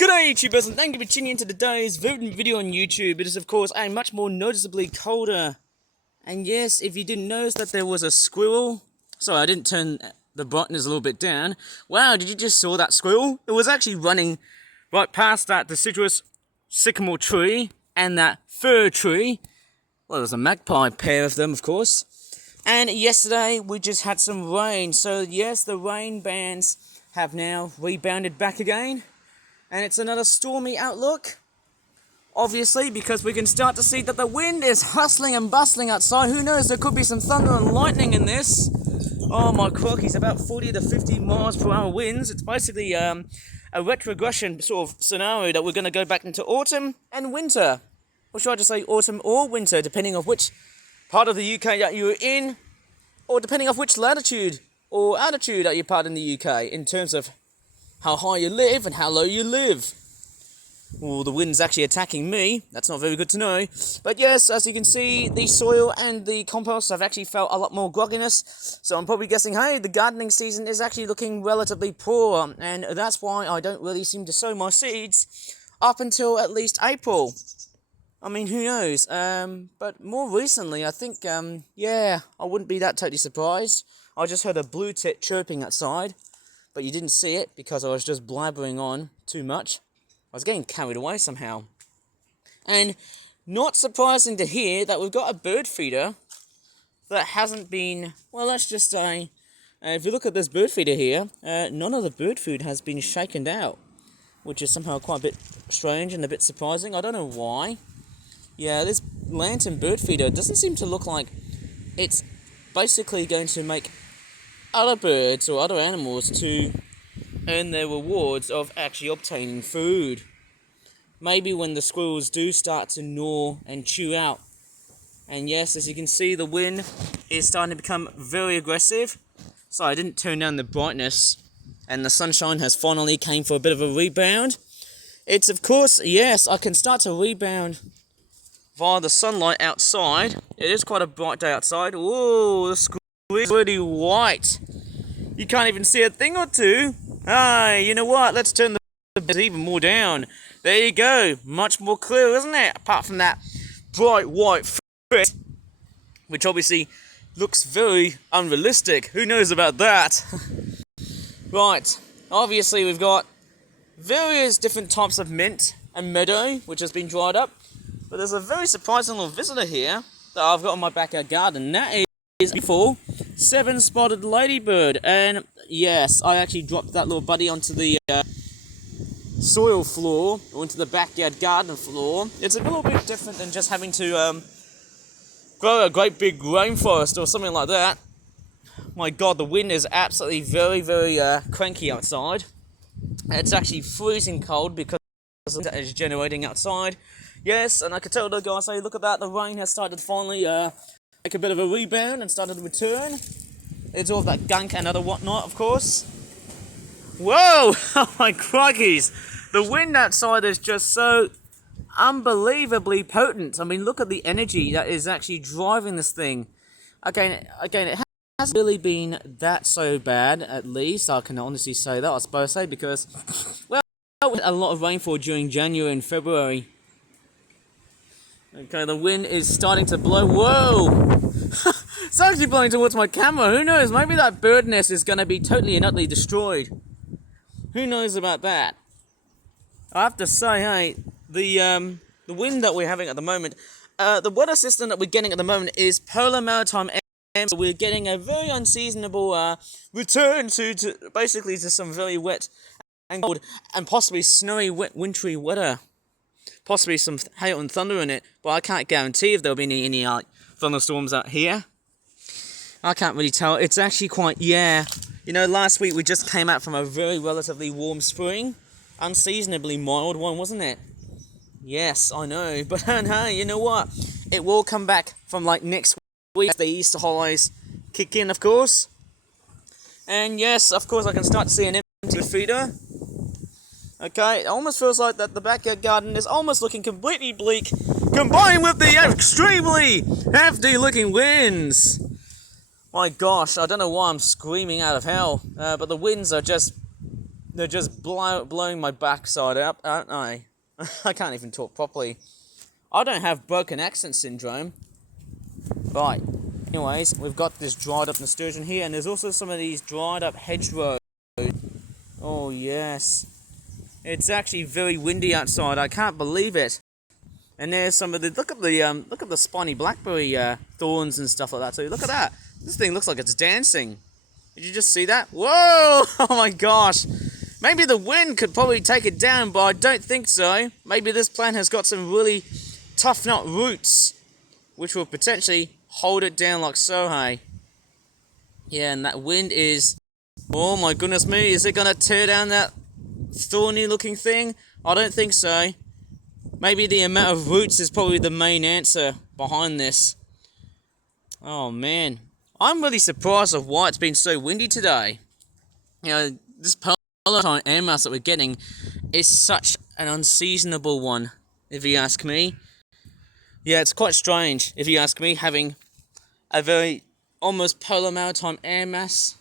G'day YouTubers, and thank you for tuning into today's video on YouTube. It is of course a much more noticeably colder. And yes, if you didn't notice that there was a squirrel. Sorry, I didn't turn the brightness a little bit down. Wow, did you just saw that squirrel? It was actually running right past that deciduous sycamore tree and that fir tree. Well, there's a magpie pair of them, of course. And yesterday we just had some rain. So yes, the rain bands have now rebounded back again. And it's another stormy outlook, obviously, because we can start to see that the wind is hustling and bustling outside. Who knows, there could be some thunder and lightning in this. Oh my crikey, about 40 to 50 miles per hour winds. It's basically a retrogression sort of scenario that we're going to go back into autumn and winter. Or should I just say autumn or winter, depending on which part of the UK that you're in, or depending on which latitude or altitude that you're part in the UK, in terms of how high you live and how low you live. Oh, the wind's actually attacking me. That's not very good to know. But yes, as you can see, the soil and the compost have actually felt a lot more grogginess. So I'm probably guessing, hey, the gardening season is actually looking relatively poor. And that's why I don't really seem to sow my seeds up until at least April. I mean, who knows? But more recently, I think, yeah, I wouldn't be that totally surprised. I just heard a blue tit chirping outside. But you didn't see it because I was just blabbering on too much. I was getting carried away somehow. And not surprising to hear that we've got a bird feeder that hasn't been, well, let's just say, if you look at this bird feeder here, none of the bird food has been shaken out, which is somehow quite a bit strange and a bit surprising. I don't know why. Yeah, this lantern bird feeder doesn't seem to look like it's basically going to make other birds or other animals to earn their rewards of actually obtaining food. Maybe when the squirrels do start to gnaw and chew out. And yes, as you can see, the wind is starting to become very aggressive. So I didn't turn down the brightness, and the sunshine has finally came for a bit of a rebound. It's of course, yes, I can start to rebound via the sunlight outside. It is quite a bright day outside. Whoa, the squirrel is pretty white. You can't even see a thing or two. Ah, you know what? Let's turn the even more down. There you go. Much more clear, isn't it? Apart from that bright white face, which obviously looks very unrealistic. Who knows about that? Right. Obviously, we've got various different types of mint and meadow, which has been dried up. But there's a very surprising little visitor here that I've got in my backyard garden. That is before 7-spotted ladybird. And yes, I actually dropped that little buddy onto the soil floor, or into the backyard garden floor. It's a little bit different than just having to grow a great big rainforest or something like that. My god, the wind is absolutely very, very cranky outside. It's actually freezing cold because it is generating outside. Yes, and I could tell the guys, hey, look at that, the rain has started to finally make a bit of a rebound and started to return. It's all of that gunk and other whatnot, of course. Whoa! Oh my crikeys! The wind outside is just so unbelievably potent. I mean, look at the energy that is actually driving this thing. Again, it hasn't really been that so bad, at least. I can honestly say that, I suppose, because, well, a lot of rainfall during January and February. Okay, the wind is starting to blow. Whoa! It's actually blowing towards my camera. Who knows? Maybe that bird nest is going to be totally and utterly destroyed. Who knows about that? I have to say, hey, the wind that we're having at the moment, the weather system that we're getting at the moment is polar maritime air. So we're getting a very unseasonable return to basically to some very wet and cold and possibly snowy, wet, wintry weather. Possibly some hail and thunder in it, but I can't guarantee if there'll be any thunderstorms out here. I can't really tell. It's actually quite, yeah. You know, last week we just came out from a very relatively warm spring. Unseasonably mild one, wasn't it? Yes, I know. But hey, you know what? It will come back from like next week as the Easter holidays kick in, of course. And yes, of course, I can start to see an empty feeder. Okay, it almost feels like that the backyard garden is almost looking completely bleak, combined with the extremely hefty looking winds. My gosh, I don't know why I'm screaming out of hell, but the winds are just They're just blowing my backside up, aren't they? I can't even talk properly. I don't have broken accent syndrome. Right. Anyways, we've got this dried up nasturtium here, and there's also some of these dried up hedgerows. Oh yes. It's actually very windy outside. I can't believe it. And there's some of the look at the spiny blackberry thorns and stuff like that. So look at that. This thing looks like it's dancing. Did you just see that? Whoa! Oh my gosh. Maybe the wind could probably take it down, but I don't think so. Maybe this plant has got some really tough nut roots, which will potentially hold it down like so, hey? Yeah, and that wind is... Oh my goodness me, is it going to tear down that thorny looking thing? I don't think so. Maybe the amount of roots is probably the main answer behind this. Oh man, I'm really surprised of why it's been so windy today. You know, this Palatine air mass that we're getting is such an unseasonable one, if you ask me. Yeah, it's quite strange, if you ask me, having a very almost polar maritime air mass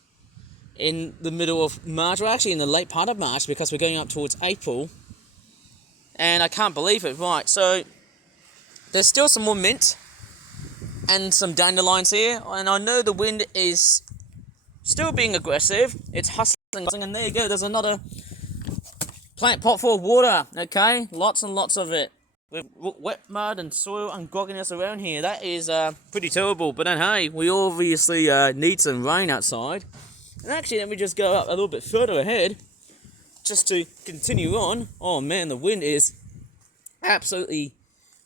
in the middle of March, or actually in the late part of March, because we're going up towards April. And I can't believe it. Right, so there's still some more mint and some dandelions here, and I know the wind is still being aggressive. It's hustling, and there you go, there's another plant pot full of water, okay? Lots and lots of it. With wet mud and soil and grogginess around here. That is pretty terrible, but then hey, we obviously need some rain outside. And actually, let me just go up a little bit further ahead, just to continue on. Oh man, the wind is absolutely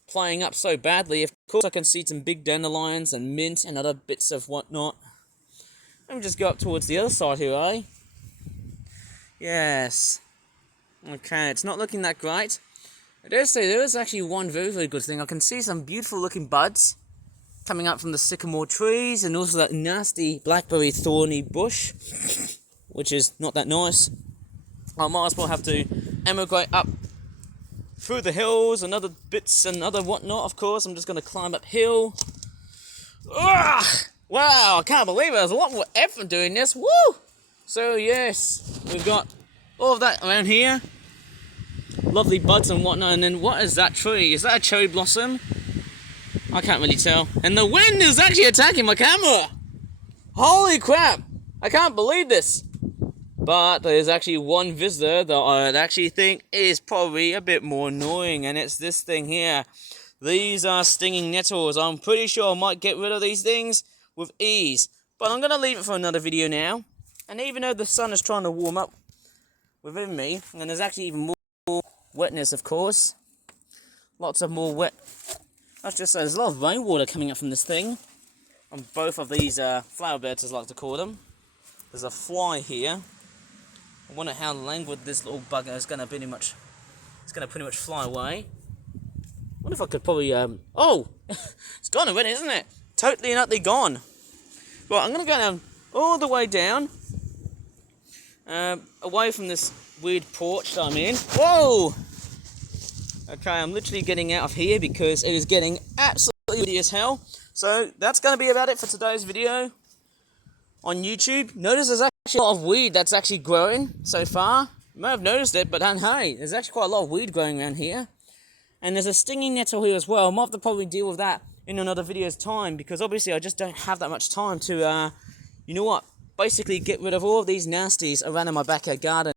playing up so badly. Of course, I can see some big dandelions and mint and other bits of whatnot. Let me just go up towards the other side here, eh? Yes. Okay, it's not looking that great. I dare say there is actually one very, very good thing. I can see some beautiful looking buds coming up from the sycamore trees, and also that nasty blackberry thorny bush, which is not that nice. I might as well have to emigrate up through the hills and other bits and other whatnot. Of course, I'm just going to climb uphill. Ugh! Wow, I can't believe it. There's a lot more effort doing this. Woo! So yes, we've got all of that around here. Lovely buds and whatnot. And then what is that tree? Is that a cherry blossom? I can't really tell. And the wind is actually attacking my camera. Holy crap! I can't believe this. But there's actually one visitor that I'd actually think is probably a bit more annoying, and it's this thing here. These are stinging nettles. I'm pretty sure I might get rid of these things with ease. But I'm going to leave it for another video now. And even though the sun is trying to warm up within me, and there's actually even more wetness, of course. Lots of more wet. Let's just say there's a lot of rainwater coming up from this thing. On both of these flower beds, as I like to call them. There's a fly here. I wonder how languid this little bugger is going to pretty much. It's going to pretty much fly away. I wonder if I could probably. Oh, it's gone already, isn't it? Totally and utterly gone. Right, I'm going to go down all the way down, away from this weird porch that I'm in. Whoa! Okay, I'm literally getting out of here because it is getting absolutely windy as hell. So that's going to be about it for today's video on YouTube. Notice there's actually a lot of weed that's actually growing so far. You may have noticed it, but then hey, there's actually quite a lot of weed growing around here. And there's a stinging nettle here as well. I might have to probably deal with that in another video's time, because obviously I just don't have that much time to, you know what, basically get rid of all of these nasties around in my backyard garden.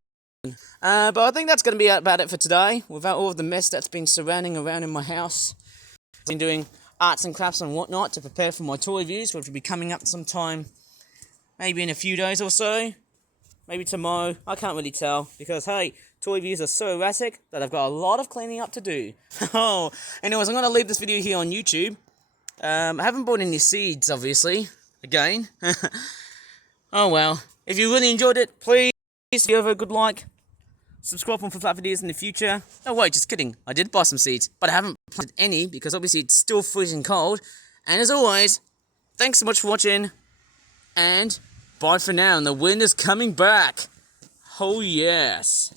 But I think that's going to be about it for today, without all of the mess that's been surrounding around in my house. I've been doing arts and crafts and whatnot to prepare for my toy reviews, which will be coming up sometime, maybe in a few days or so. Maybe tomorrow, I can't really tell, because hey, toy reviews are so erratic that I've got a lot of cleaning up to do. Oh, anyways, I'm going to leave this video here on YouTube. I haven't bought any seeds, obviously, again. Oh well, if you really enjoyed it, please give it a good like. Subscribe for flat videos in the future. Oh wait, just kidding. I did buy some seeds, but I haven't planted any because obviously it's still freezing cold. And as always, thanks so much for watching. And bye for now. And the wind is coming back. Oh yes.